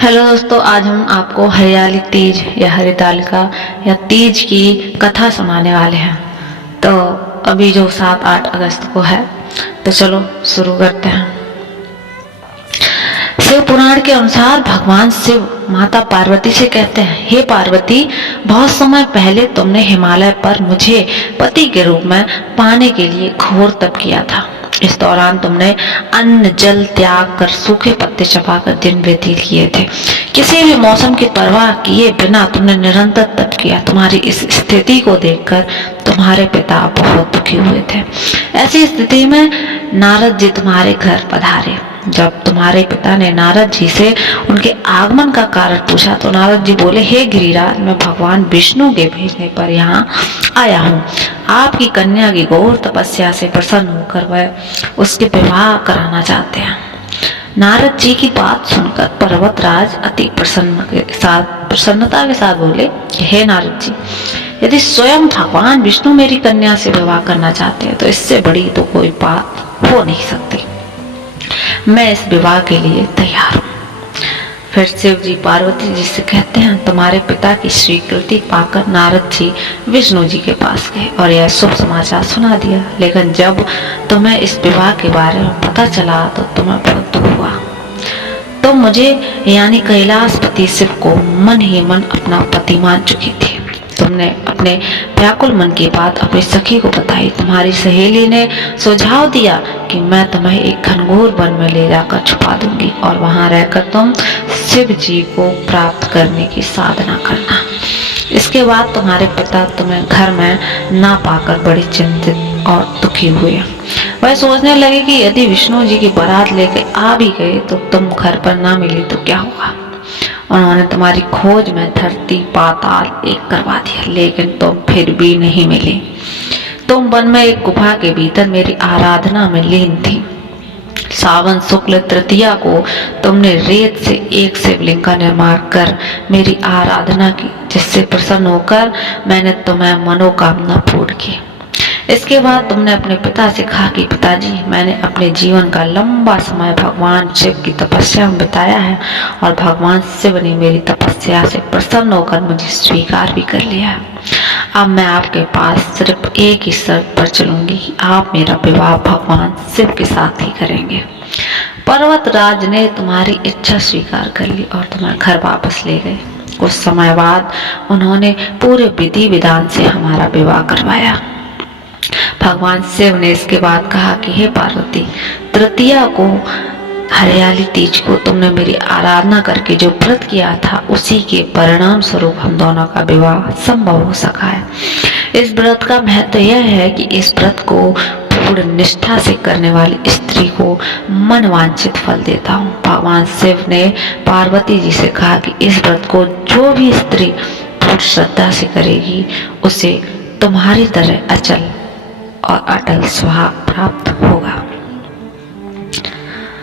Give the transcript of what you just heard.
Hello दोस्तों, आज हम आपको हरियाली तीज या हरितालिका या तीज की कथा सुनाने वाले हैं। तो अभी जो 7-8 अगस्त को है, तो चलो शुरू करते हैं। शिव पुराण के अनुसार भगवान शिव माता पार्वती से कहते हैं, हे पार्वती, बहुत समय पहले तुमने हिमालय पर मुझे पति के रूप में पाने के लिए घोर तप किया था। इस दौरान तुमने अन्न जल त्याग कर सूखे पत्ते चबाकर दिन व्यतीत किए थे। किसी भी मौसम की परवाह किए बिना तुमने निरंतर तप किया। तुम्हारी इस स्थिति को देखकर तुम्हारे पिता बहुत दुखी हुए थे। ऐसी स्थिति में नारद जी तुम्हारे घर पधारे। जब तुम्हारे पिता ने नारद जी से उनके आगमन का कारण पूछा तो नारद जी बोले, हे गिरिराज, मैं भगवान विष्णु के भेजने पर यहाँ आया हूँ। आपकी कन्या की घोर तपस्या से प्रसन्न होकर वह उसके विवाह कराना चाहते हैं। नारद जी की बात सुनकर पर्वतराज अति प्रसन्नता के साथ बोले, हे नारद जी, यदि स्वयं भगवान विष्णु मेरी कन्या से विवाह करना चाहते हैं तो इससे बड़ी तो कोई बात हो नहीं सकती। मैं इस विवाह के लिए तैयार हूँ। फिर शिव जी पार्वती जी से कहते हैं, तुम्हारे पिता की स्वीकृति पाकर नारद जी विष्णु जी के पास गए और यह शुभ समाचार सुना दिया। लेकिन जब तुम्हें इस विवाह के बारे में पता चला तो तुम्हें बहुत दुख हुआ। तुम मुझे यानी कैलाशपति शिव को मन ही मन अपना पति मान चुकी थी। तुमने अपने व्याकुल मन की बात अपनी सखी को बताई। तुम्हारी सहेली ने सुझाव दिया कि मैं तुम्हें एक घनघोर वन में ले जाकर छुपा दूंगी और वहां रहकर तुम शिव जी को प्राप्त करने की साधना करना। इसके बाद तुम्हारे पिता तुम्हें घर में ना पाकर बड़ी चिंतित और दुखी हुए। वह सोचने लगे कि यदि विष्णु जी की बारात लेके आ भी गए तो तुम घर पर ना मिली तो क्या होगा। उन्होंने तुम्हारी खोज में धरती पाताल एक करवा दिया, लेकिन तुम फिर भी नहीं मिली। तुम वन में एक गुफा के भीतर मेरी आराधना में लीन थी। सावन शुक्ल तृतीया को तुमने रेत से एक शिवलिंग का निर्माण कर मेरी आराधना की, जिससे प्रसन्न होकर मैंने तुम्हें मनोकामना पूर्ण की। इसके बाद तुमने अपने पिता से कहा कि पिताजी, मैंने अपने जीवन का लंबा समय भगवान शिव की तपस्या में बिताया है और भगवान शिव ने मेरी तपस्या से प्रसन्न होकर मुझे स्वीकार भी कर लिया है। अब मैं आपके पास सिर्फ एक ही शर्त पर चलूंगी कि आप मेरा विवाह भगवान शिव के साथ ही करेंगे। पर्वतराज ने तुम्हारी इच्छा स्वीकार कर ली और तुम्हें घर वापस ले गए। कुछ समय बाद उन्होंने पूरे विधि विधान से हमारा विवाह करवाया। भगवान शिव ने इसके बाद कहा कि हे पार्वती, तृतीया को हरियाली तीज को तुमने मेरी आराधना करके जो व्रत किया था, उसी के परिणाम स्वरूप हम दोनों का विवाह संभव हो सका है। इस व्रत का महत्व यह है कि इस व्रत को पूर्ण निष्ठा से करने वाली स्त्री को मनवांछित फल देता हूँ। भगवान शिव ने पार्वती जी से कहा कि इस व्रत को जो भी स्त्री पूर्ण श्रद्धा से करेगी उसे तुम्हारी तरह अचल और अटल सुहाग प्राप्त होगा।